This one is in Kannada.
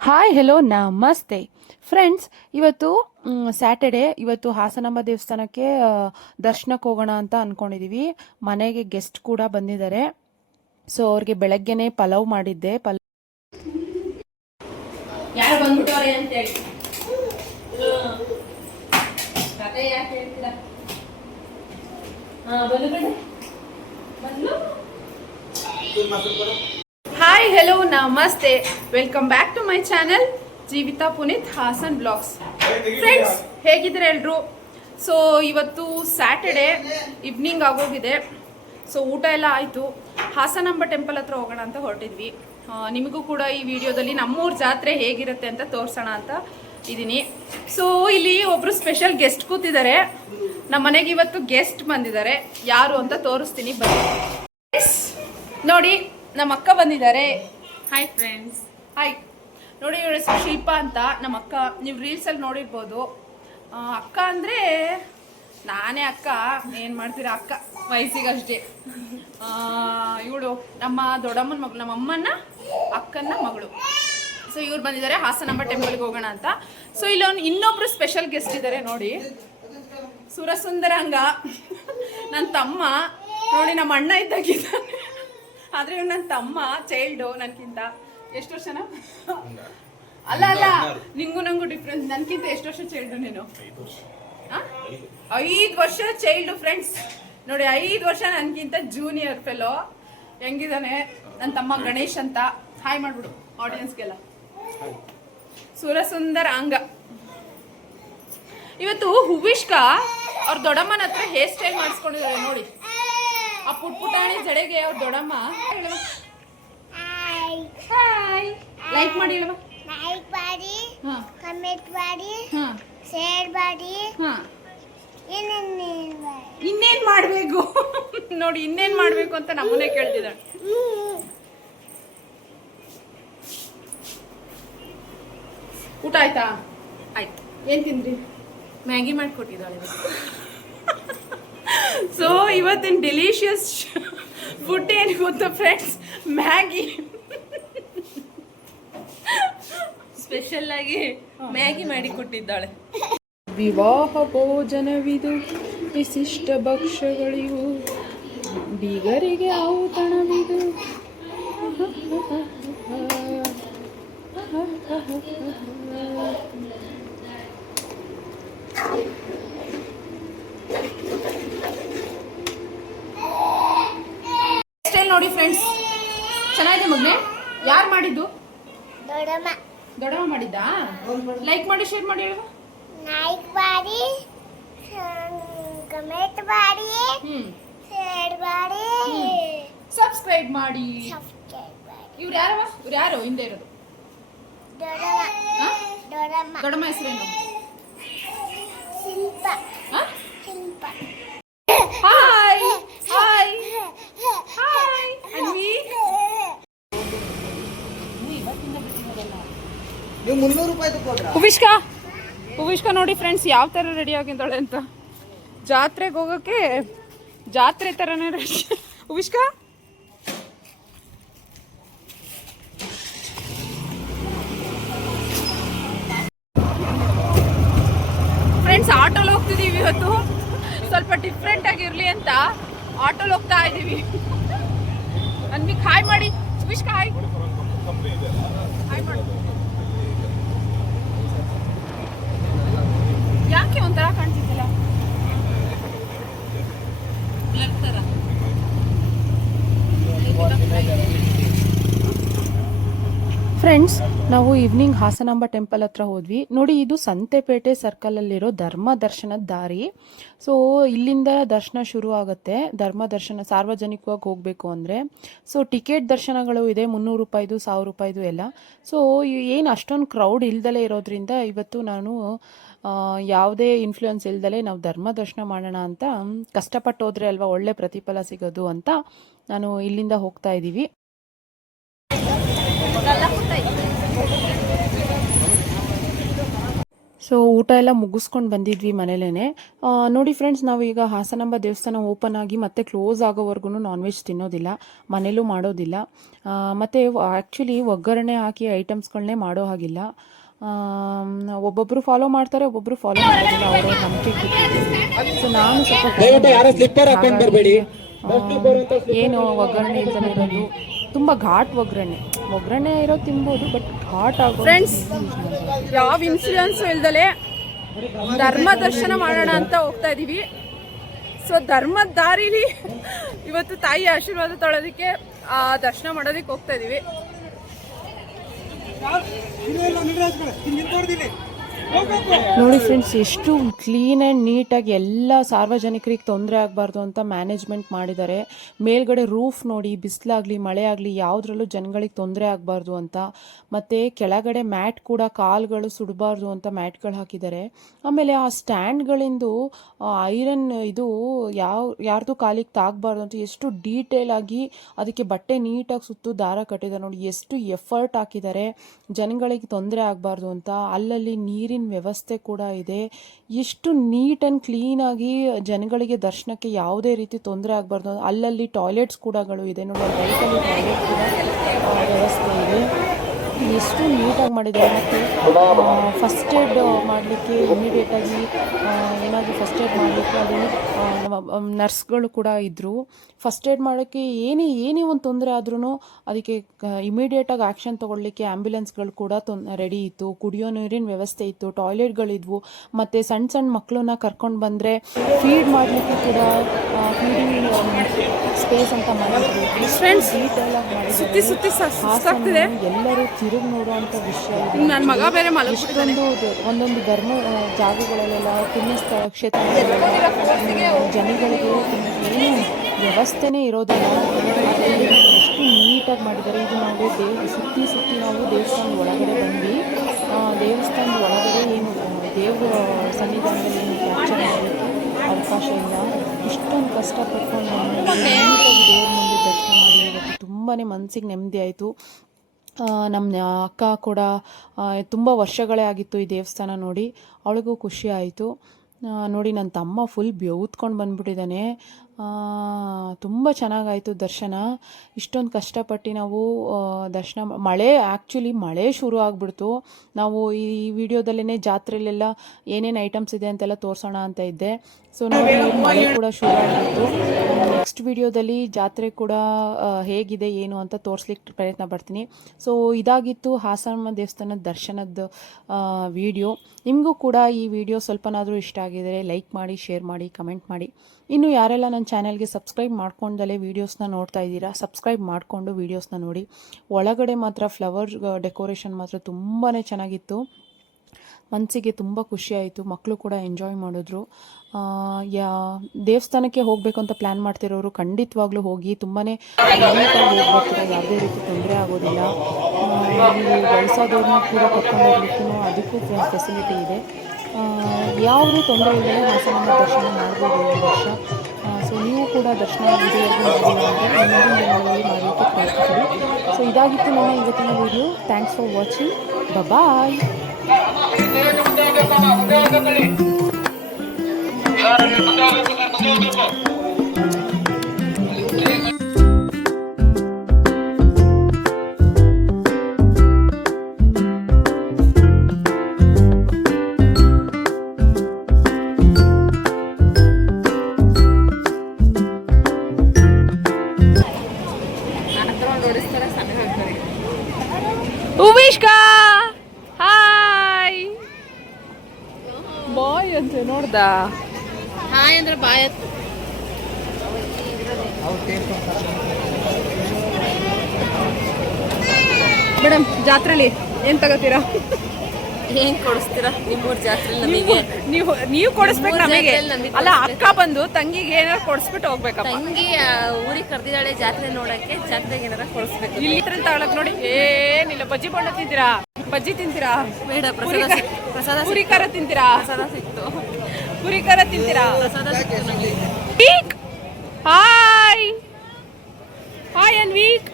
ಹಾಯ್ ಹೆಲೋ ನಮಸ್ತೆ ಫ್ರೆಂಡ್ಸ್ ಇವತ್ತು ಸ್ಯಾಟರ್ಡೆ ಇವತ್ತು ಹಾಸನಾಂಬ ದೇವಸ್ಥಾನಕ್ಕೆ ದರ್ಶನಕ್ಕೆ ಹೋಗೋಣ ಅಂತ ಅಂದ್ಕೊಂಡಿದ್ದೀವಿ ಮನೆಗೆ ಗೆಸ್ಟ್ ಕೂಡ ಬಂದಿದ್ದಾರೆ. ಸೊ ಅವ್ರಿಗೆ ಬೆಳಗ್ಗೆನೆ ಪಲಾವ್ ಮಾಡಿದ್ದೆ. ಪಲಾವ್ ಯಾರು hi hello namaste welcome back to my channel Jeevitha Puneeth Hassan blogs friends ಹೇಗಿದ್ರೆ ಎಲ್ಲರೂ ಸೊ ಇವತ್ತು ಸ್ಯಾಟರ್ಡೆ ಈವ್ನಿಂಗ್ ಆಗೋಗಿದೆ. ಸೊ ಊಟ ಎಲ್ಲ ಆಯಿತು. ಹಾಸನಾಂಬ ಟೆಂಪಲ್ ಹತ್ರ ಹೋಗೋಣ ಅಂತ ಹೊರಟಿದ್ವಿ. ನಿಮಗೂ ಕೂಡ ಈ ವಿಡಿಯೋದಲ್ಲಿ ನಮ್ಮೂರ ಜಾತ್ರೆ ಹೇಗಿರುತ್ತೆ ಅಂತ ತೋರಿಸೋಣ ಅಂತ ಇದ್ದೀನಿ ಸೊ ಇಲ್ಲಿ ಒಬ್ರು ಸ್ಪೆಷಲ್ ಗೆಸ್ಟ್ ಕೂತಿದ್ದಾರೆ. ನಮ್ಮ ಮನೆಗೆ ಇವತ್ತು ಗೆಸ್ಟ್ ಬಂದಿದ್ದಾರೆ. ಯಾರು ಅಂತ ತೋರಿಸ್ತೀನಿ ಬನ್ನಿ. ನೋಡಿ ನಮ್ಮ ಅಕ್ಕ ಬಂದಿದ್ದಾರೆ. ಹಾಯ್ ಫ್ರೆಂಡ್ಸ್ ಹಾಯ್ ನೋಡಿ ಇವಳ ಹೆಸರು ಶಿಲ್ಪಾ ಅಂತ ನಮ್ಮ ಅಕ್ಕ. ನೀವು ರೀಲ್ಸಲ್ಲಿ ನೋಡಿರ್ಬೋದು. ಅಕ್ಕ ಅಂದರೆ ನಾನೇ ಅಕ್ಕ. ಏನು ಮಾಡ್ತೀರಾ ಅಕ್ಕ? ವಯಸ್ಸಿಗಷ್ಟೇ. ಇವಳು ನಮ್ಮ ದೊಡ್ಡಮ್ಮನ ಮಗಳು ನಮ್ಮ ಅಮ್ಮನ ಅಕ್ಕನ ಮಗಳು. ಸೊ ಇವ್ರು ಬಂದಿದ್ದಾರೆ. ಹಾಸನಾಂಬ ಟೆಂಪಲ್ಗೆ ಹೋಗೋಣ ಅಂತ. ಸೊ ಇಲ್ಲೊಂದು ಇನ್ನೊಬ್ರು ಸ್ಪೆಷಲ್ ಗೆಸ್ಟ್ ಇದ್ದಾರೆ ನೋಡಿ. ಸುರಸುಂದರಂಗ. ನನ್ನ ತಮ್ಮ. ನೋಡಿ ನಮ್ಮ ಅಣ್ಣ ಇದ್ದಾಗಿದ್ದಾನೆ. ಆದ್ರೆ ನನ್ನ ತಮ್ಮ ಚೈಲ್ಡ್ ನನ್ಕಿಂತ ಎಷ್ಟು ವರ್ಷನ? ಅಲ್ಲ ಅಲ್ಲ. ನಿಂಗೂ ನಂಗು ಡಿಫ್ರೆನ್ಸ್ ನನ್ಕಿಂತ ಎಷ್ಟು ವರ್ಷ ಚೈಲ್ಡ್ ನೀನು? ಆ? ಐದ್. ವರ್ಷ ಚೈಲ್ಡ್ ಫ್ರೆಂಡ್ಸ್ ನೋಡಿ ಐದ್ ವರ್ಷ ನನ್ಗಿಂತ ಜೂನಿಯರ್ ಫೆಲೋ ಹೆಂಗಿದಾನೆ? ನನ್ನ ತಮ್ಮ ಗಣೇಶ್ ಅಂತ. ಹಾಯ್ ಮಾಡ್ಬಿಡು ಆಡಿಯನ್ಸ್ಗೆಲ್ಲ ಸುರಸುಂದರ ಅಂಗ. ಇವತ್ತು ಹುವಿಷ್ಕಾ ಅವ್ರ ದೊಡ್ಡಮ್ಮನ ಹತ್ರ ಹೇರ್ ಸ್ಟೈಲ್ ಮಾಡಿಸ್ಕೊಂಡಿದ್ದಾರೆ ನೋಡಿ. ಆ ಪುಟ್ ಪುಟಾಣಿ ಜಡೆಗೆ ಅವ್ರ ದೊಡಮ್ಮ. ಲೈಕ್ ಮಾಡಿ ಲೈಕ್ ಮಾಡಿ ಕಮೆಂಟ್ ಮಾಡಿ ಶೇರ್ ಮಾಡಿ? ಇನ್ನೇನ್ ಮಾಡ್ಬೇಕು? ನೋಡಿ ಇನ್ನೇನ್ ಮಾಡ್ಬೇಕು ಅಂತ ನಮ್ಮನೆ ಕೇಳ್ತಿದ್ದಾಳೆ. ಊಟ ಆಯ್ತಾ? ಆಯ್ತು. ಏನ್ ತಿಂದ್ರಿ? ಮ್ಯಾಗಿ ಮಾಡ್ಕೊಟ್ಟಿದ್ದಾಳೆ. ಸೊ ಇವತ್ತಿನ ಡೆಲಿಷಿಯಸ್ ಫುಡ್ ಏನು ಗೊತ್ತಾ ಫ್ರೆಂಡ್ಸ್ ಮ್ಯಾಗಿ ಸ್ಪೆಷಲ್ ಆಗಿ ಮ್ಯಾಗಿ ಮಾಡಿ ಕೊಟ್ಟಿದ್ದಾಳೆ. ವಿವಾಹ ಭೋಜನವಿದು, ವಿಶಿಷ್ಟ ಭಕ್ಷ್ಯಗಳಿವು. ಬೀಗರಿಗೆ ಔತಣವಿದು ಸ್ಟೈಲ್ ನೋಡಿ ಫ್ರೆಂಡ್ಸ್ ಚೆನ್ನಾಗಿದೆ ಮಗ್ನೆ ಯಾರು ಮಾಡಿದ್ದು ದೊಡ್ಡಮ್ಮ ದೊಡ್ಡಮ್ಮ ಮಾಡಿದ್ದಾ ಲೈಕ್ ಮಾಡಿ ಶೇರ್ ಮಾಡಿ ಹೇಳುವ ಲೈಕ್ ಮಾಡಿ ಕಮೆಂಟ್ ಮಾಡಿ ಶೇರ್ ಮಾಡಿ. ಸಬ್ಸ್ಕ್ರೈಬ್ ಮಾಡಿ. ಇವ್ರು ಯಾರವ ಇವ್ರು ಯಾರು? ಹಿಂದೆ ಇರೋದು. ದೊಡ್ಡಮ್ಮ. ಹೆಸರೇನು? Shilpa. Shilpa hi hi hi Anvi Huvishka Huvishka ನೋಡಿ ಫ್ರೆಂಡ್ಸ್ ಯಾವ ತರ ರೆಡಿ ಆಗಿದ್ದಾಳೆ ಅಂತ. ಜಾತ್ರೆಗೆ ಹೋಗೋಕ್ಕೆ ಜಾತ್ರೆ ತರನೇ ರೆಡಿ ಉವಿಷ್ಕಾ? ಫ್ರೆಂಡ್ಸ್ ಆಟೋಲ್ಲಿ ಹೋಗ್ತಿದ್ದೀವಿ ಇವತ್ತು. ಸ್ವಲ್ಪ ಡಿಫ್ರೆಂಟ್ ಆಗಿರ್ಲಿ ಅಂತ ಆಟೋಲ್ಲಿ ಹೋಗ್ತಾ ಇದ್ದೀವಿ ಅನ್ವಿಕ್ ಹಾಯ್ ಮಾಡಿ. ಉವಿಷ್ಕಾ ಹಾಯ್ ಹಾಯ್ ಮಾಡು. ಒಂಥರ ಕಾಣ್ತಿದ್ದಿಲ್ಲ ಫ್ರೆಂಡ್ಸ್ ನಾವು ಈವ್ನಿಂಗ್ ಹಾಸನಾಂಬ ಟೆಂಪಲ್ ಹತ್ರ ಹೋದ್ವಿ. ನೋಡಿ, ಇದು ಸಂತೆಪೇಟೆ ಸರ್ಕಲಲ್ಲಿರೋ ಧರ್ಮ ದರ್ಶನದ ದಾರಿ. ಸೊ ಇಲ್ಲಿಂದ ದರ್ಶನ ಶುರು ಆಗುತ್ತೆ. ಧರ್ಮ ದರ್ಶನ ಸಾರ್ವಜನಿಕವಾಗಿ ಹೋಗಬೇಕು ಅಂದರೆ. ಸೊ ಟಿಕೆಟ್ ದರ್ಶನಗಳು ಇದೆ, ಮುನ್ನೂರು ರೂಪಾಯಿದು, ಸಾವಿರ ರೂಪಾಯಿದು ಎಲ್ಲ. ಸೊ ಏನು ಅಷ್ಟೊಂದು ಕ್ರೌಡ್ ಇಲ್ದಲೇ ಇರೋದ್ರಿಂದ ಇವತ್ತು ನಾನು ಯಾವುದೇ ಇನ್ಫ್ಲೂಯೆನ್ಸ್ ಇಲ್ದಲೇ ನಾವು ಧರ್ಮ ದರ್ಶನ ಮಾಡೋಣ ಅಂತ ಕಷ್ಟಪಟ್ಟು ಹೋದ್ರೆ ಅಲ್ವಾ ಒಳ್ಳೆ ಪ್ರತಿಫಲ ಸಿಗೋದು ಅಂತ ನಾನು ಇಲ್ಲಿಂದ ಹೋಗ್ತಾ ಇದ್ದೀವಿ ಸೊ ಊಟ ಎಲ್ಲ ಮುಗಿಸ್ಕೊಂಡು ಬಂದಿದ್ವಿ ಮನೇಲೇ ನೋಡಿ ಫ್ರೆಂಡ್ಸ್ ನಾವು ಈಗ ಹಾಸನಾಂಬ ದೇವಸ್ಥಾನ ಓಪನ್ ಆಗಿ ಮತ್ತೆ ಕ್ಲೋಸ್ ಆಗೋವರೆಗೂ ನಾನ್ ವೆಜ್ ತಿನ್ನೋದಿಲ್ಲ ಮನೇಲೂ ಮಾಡೋದಿಲ್ಲ. ಮತ್ತು ಆ್ಯಕ್ಚುಲಿ ಒಗ್ಗರಣೆ ಹಾಕಿ ಐಟಮ್ಸ್ಗಳನ್ನೇ ಮಾಡೋ ಹಾಗಿಲ್ಲ. ಒಬ್ಬೊಬ್ಬರು ಫಾಲೋ ಮಾಡ್ತಾರೆ ಒಬ್ಬೊಬ್ಬರು ಫಾಲೋ ಮಾಡೋದಿಲ್ಲ ಅವರು ನಂಬಿಕೆ ಸೊ ನಾನು ಸ್ವಲ್ಪ ಏನು ಒಗ್ಗರಣೆ ಅಂತ ಇರೋದು. ತುಂಬ ಘಾಟ್ ಒಗ್ಗರಣೆ. ಒಗ್ಗರಣೆ ಇರೋ ತಿನ್ಬೋದು ಬಟ್ ಹಾಟ್ ಆಗೋ ಫ್ರೆಂಡ್ಸ್ ಯಾವ ಇನ್ಸೂರೆನ್ಸ್ ಇಲ್ದಲೆ ಧರ್ಮ ದರ್ಶನ ಮಾಡೋಣ ಅಂತ ಹೋಗ್ತಾ ಇದೀವಿ. ಸೊ ಧರ್ಮದ ದಾರಿಲಿ ಇವತ್ತು ತಾಯಿ ಆಶೀರ್ವಾದ ತೊಳೋದಕ್ಕೆ ಆ ದರ್ಶನ ಮಾಡೋದಕ್ಕೆ ಹೋಗ್ತಾ ಇದೀವಿ. ನೋಡಿ ಫ್ರೆಂಡ್ಸ್ ಎಷ್ಟು ಕ್ಲೀನ್ ಆ್ಯಂಡ್ ನೀಟಾಗಿ ಎಲ್ಲ ಸಾರ್ವಜನಿಕರಿಗೆ ತೊಂದರೆ ಆಗಬಾರ್ದು ಅಂತ ಮ್ಯಾನೇಜ್ಮೆಂಟ್ ಮಾಡಿದ್ದಾರೆ. ಮೇಲ್ಗಡೆ ರೂಫ್ ನೋಡಿ, ಬಿಸಿಲಾಗಲಿ ಮಳೆ ಆಗಲಿ ಯಾವುದ್ರಲ್ಲೂ ಜನಗಳಿಗೆ ತೊಂದರೆ ಆಗಬಾರ್ದು ಅಂತ. ಮತ್ತು ಕೆಳಗಡೆ ಮ್ಯಾಟ್ ಕೂಡ ಕಾಲುಗಳು ಸುಡಬಾರ್ದು ಅಂತ ಮ್ಯಾಟ್ಗಳು ಹಾಕಿದ್ದಾರೆ. ಆಮೇಲೆ ಆ ಸ್ಟ್ಯಾಂಡ್ಗಳಿಂದು ಐರನ್ ಇದು ಯಾವ, ಯಾರ್ದು ಕಾಲಿಗೆ ತಾಗಬಾರ್ದು ಅಂತ ಎಷ್ಟು ಡೀಟೇಲ್ ಆಗಿ ಅದಕ್ಕೆ ಬಟ್ಟೆ ನೀಟಾಗಿ ಸುತ್ತು ದಾರ ಕಟ್ಟಿದ್ದಾರೆ ನೋಡಿ, ಎಷ್ಟು ಎಫರ್ಟ್ ಹಾಕಿದ್ದಾರೆ. ಜನಗಳಿಗೆ ತೊಂದರೆ ಆಗಬಾರ್ದು ಅಂತ. ಅಲ್ಲಲ್ಲಿ ನೀರಿನ ವ್ಯವಸ್ಥೆ ಕೂಡ ಇದೆ. ಎಷ್ಟು ನೀಟ್ ಆ್ಯಂಡ್ ಕ್ಲೀನಾಗಿ ಜನಗಳಿಗೆ ದರ್ಶನಕ್ಕೆ ಯಾವುದೇ ರೀತಿ ತೊಂದರೆ ಆಗಬಾರ್ದು. ಅಲ್ಲಲ್ಲಿ ಟಾಯ್ಲೆಟ್ಸ್ ಕೂಡಗಳು ಇದೆ. ನೋಡಿ ಟಾಯ್ಲೆಟ್ ಕೂಡ ವ್ಯವಸ್ಥೆ ಇದೆ. ಎಷ್ಟು ನೀಟಾಗಿ ಮಾಡಿದ್ದಾರೆ ಮತ್ತು ಫಸ್ಟ್ ಏಡ್ ಮಾಡಲಿಕ್ಕೆ ಇಮಿಡಿಯೇಟಾಗಿ ಏನಾದರೂ ಫಸ್ಟ್ ಏಡ್ ಮಾಡಲಿಕ್ಕೆ ಅದು ನರ್ಸ್ಗಳು ಕೂಡ ಇದ್ದರು ಫಸ್ಟ್ ಏಡ್ ಮಾಡೋಕ್ಕೆ ಏನೇ ಏನೇ ಒಂದು ತೊಂದರೆ ಆದ್ರೂ ಅದಕ್ಕೆ ಇಮಿಡಿಯೇಟಾಗಿ ಆ್ಯಕ್ಷನ್ ತೊಗೊಳ್ಲಿಕ್ಕೆ ಆ್ಯಂಬುಲೆನ್ಸ್ಗಳು ಕೂಡ ತೊನ್ ರೆಡಿ ಇತ್ತು. ಕುಡಿಯೋ ನೀರಿನ ವ್ಯವಸ್ಥೆ ಇತ್ತು. ಟಾಯ್ಲೆಟ್ಗಳಿದ್ವು ಮತ್ತು ಸಣ್ಣ ಸಣ್ಣ ಮಕ್ಕಳನ್ನ ಕರ್ಕೊಂಡು ಬಂದರೆ ಫೀಡ್ ಮಾಡಲಿಕ್ಕೆ ಕೂಡ ಫೀಡಿಂಗ್ ಸ್ಪೇಸ್ ಅಂತ ಮಾಡಿದ್ರು. ಎಲ್ಲರೂ ತಿರುಗಿ ನೋಡುವಂಥ ವಿಷಯ. ನನ್ನ ಮಗ ಬೇರೆ ಮಲಗಿ ಇಷ್ಟೊಂದು ದ- ಒಂದೊಂದು ಧರ್ಮ ಜಾಗಗಳಲ್ಲೆಲ್ಲ ಪುಣ್ಯಸ್ಥಳ ಕ್ಷೇತ್ರ ಜನಗಳಿಗೆ ಏನು ವ್ಯವಸ್ಥೆನೇ ಇರೋದಿಲ್ಲ. ಎಷ್ಟು ನೀಟಾಗಿ ಮಾಡಿದ್ದಾರೆ. ಇದು ನಾವು ದೇವ್ ಸುತ್ತಿ ಸುತ್ತಿ ನಾವು ದೇವಸ್ಥಾನದ ಒಳಗಡೆ ಬಂದು ದೇವಸ್ಥಾನದ ಒಳಗಡೆ ಏನು ದೇವ್ರ ಸನ್ನಿಧಾನದಲ್ಲಿ ಏನು ಕ್ಯಾಪ್ಚರ್ ಮಾಡಲಿಕ್ಕೆ ಅವಕಾಶ ಇಲ್ಲ. ಇಷ್ಟೊಂದು ಕಷ್ಟಪಟ್ಕೊಂಡು ನಾವು ನೀಟಾಗಿ ದೇವ್ರ ಮುಂದೆ ದರ್ಶನ ಮಾಡಿ ತುಂಬಾ ಮನಸ್ಸಿಗೆ ನೆಮ್ಮದಿ ಆಯಿತು. ನಮ್ಮ ಅಕ್ಕ ಕೂಡ ತುಂಬ ವರ್ಷಗಳೇ ಆಗಿತ್ತು ಈ ದೇವಸ್ಥಾನ ನೋಡಿ. ಅವಳಿಗೂ ಖುಷಿ ಆಯಿತು. ನೋಡಿ ನನ್ನ ತಮ್ಮ ಫುಲ್ ಬೆವ್ತ್ಕೊಂಡು ಬಂದ್ಬಿಟ್ಟಿದ್ದಾನೆ ತುಂಬ ಚೆನ್ನಾಗಾಯಿತು ದರ್ಶನ. ಇಷ್ಟೊಂದು ಕಷ್ಟಪಟ್ಟು ನಾವು ದರ್ಶನ ಮಳೆ ಆ್ಯಕ್ಚುಲಿ ಮಳೆ ಶುರು ಆಗಿಬಿಡ್ತು. ನಾವು ಈ ವಿಡಿಯೋದಲ್ಲೇ ಜಾತ್ರೆಲೆಲ್ಲ ಏನೇನು ಐಟಮ್ಸ್ ಇದೆ ಅಂತೆಲ್ಲ ತೋರಿಸೋಣ ಅಂತ ಇದ್ದೆ. ಸೊ ನಾವು ಮಳೆ ಕೂಡ ಶುರು ಆಗಿತ್ತು ನೆಕ್ಸ್ಟ್ ವಿಡಿಯೋದಲ್ಲಿ ಜಾತ್ರೆ ಕೂಡ ಹೇಗಿದೆ ಏನು ಅಂತ ತೋರಿಸ್ಲಿಕ್ಕೆ ಪ್ರಯತ್ನ ಪಡ್ತೀನಿ. ಸೊ ಇದಾಗಿತ್ತು ಹಾಸನ ದೇವಸ್ಥಾನದ ದರ್ಶನದ ವಿಡಿಯೋ. ನಿಮಗೂ ಕೂಡ ಈ ವಿಡಿಯೋ ಸ್ವಲ್ಪನಾದರೂ ಇಷ್ಟ ಆಗಿದರೆ ಲೈಕ್ ಮಾಡಿ ಶೇರ್ ಮಾಡಿ ಕಮೆಂಟ್ ಮಾಡಿ. ಇನ್ನು ಯಾರೆಲ್ಲ ನನ್ನ ಚಾನಲ್ಗೆ ಸಬ್ಸ್ಕ್ರೈಬ್ ಮಾಡ್ಕೊಂಡಲ್ಲೇ ವೀಡಿಯೋಸ್ನ ನೋಡ್ತಾ ಇದ್ದೀರಾ ಸಬ್ಸ್ಕ್ರೈಬ್ ಮಾಡಿಕೊಂಡು ವೀಡಿಯೋಸ್ನ ನೋಡಿ. ಒಳಗಡೆ ಮಾತ್ರ ಫ್ಲವರ್ ಡೆಕೋರೇಷನ್ ಮಾತ್ರ ತುಂಬಾ ಚೆನ್ನಾಗಿತ್ತು. ಮನಸ್ಸಿಗೆ ತುಂಬ ಖುಷಿ ಆಯಿತು ಮಕ್ಕಳು ಕೂಡ ಎಂಜಾಯ್ ಮಾಡಿದ್ರು. ಯಾ, ದೇವಸ್ಥಾನಕ್ಕೆ ಹೋಗಬೇಕು ಅಂತ ಪ್ಲ್ಯಾನ್ ಮಾಡ್ತಿರೋರು ಖಂಡಿತವಾಗ್ಲೂ ಹೋಗಿ ತುಂಬಾ ಯಾವುದೇ ರೀತಿ ತೊಂದರೆ ಆಗೋದಿಲ್ಲ. ವಯಸ್ಸಾದವ್ರನ್ನ ಕೂಡ ಕರ್ಕೊಂಡು ಅದಕ್ಕೂ ಫೆಸಿಲಿಟಿ ಇದೆ. ಯಾವುದೇ ತೊಂದರೆ ಇಲ್ಲ ದರ್ಶನ ಮಾಡ್ಬೋದು ಈ ವರ್ಷ. ಸೊ ನೀವು ಕೂಡ ದರ್ಶನ ಇದುವರೆಗೂ ಮಾಡಿಲ್ಲ ಅಂದರೆ ಮುಂದಿನ ದಿನಗಳಲ್ಲಿ ಮಾಡಲಿಕ್ಕೆ ಪ್ರಯತ್ನಿಸಿ ಸೊ ಇದಾಗಿತ್ತು ನನ್ನ ಇವತ್ತಿನ video. Thanks for watching bye bye. Madam ಜಾತ್ರೆಲಿ ಏನ್ ತಗೋತೀರಾ? ಏನ್ ಕೊಡಿಸ್ತೀರಾ? ನಿಮ್ಮೂರ್ ಜಾತ್ರೆ ನಮಗೆ. ನೀವು ನೀವು ಕೊಡಿಸ್ಬೇಕು ನಮಗೆ. ಅಲ್ಲ ಅಕ್ಕ ಬಂದು ತಂಗಿಗೆ ಏನಾರ ಕೊಡಿಸ್ಬಿಟ್ಟು ಹೋಗ್ಬೇಕು ತಂಗಿ ಊರಿಗೆ ಕರ್ದಿದ್ದಾಳೆ ಜಾತ್ರೆ ನೋಡಕ್ಕೆ ಜಾತ್ರೆಗೆ ಏನಾರ ಕೊಡಿಸ್ಬೇಕು. ಇಲ್ಲಿ ತರ ತಗೊಳಕ್ ನೋಡಿ ಏನಿಲ್ಲ ಬಜ್ಜಿ ಬಣ್ಣ ತಿಂತೀರಾ? ಬಜ್ಜಿ ತಿಂತೀರಾ? ಬೇಡ ಪ್ರಸಾದ ಪ್ರಸಾದ. ತಿಂತೀರಾ ಪ್ರಸಾದ ಸಿಕ್ತು. ಪುರಿ ಖಾರ ತಿಂತೀರಾ hi weak. Hi hi Anveek